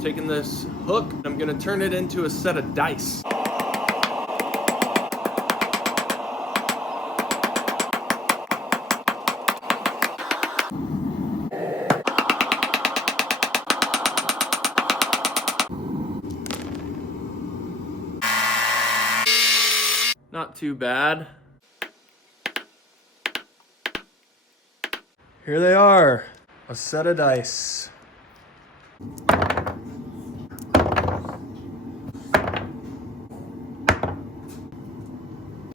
Taking this hook, I'm gonna turn it into a set of dice. Not too bad. Here they are, a set of dice.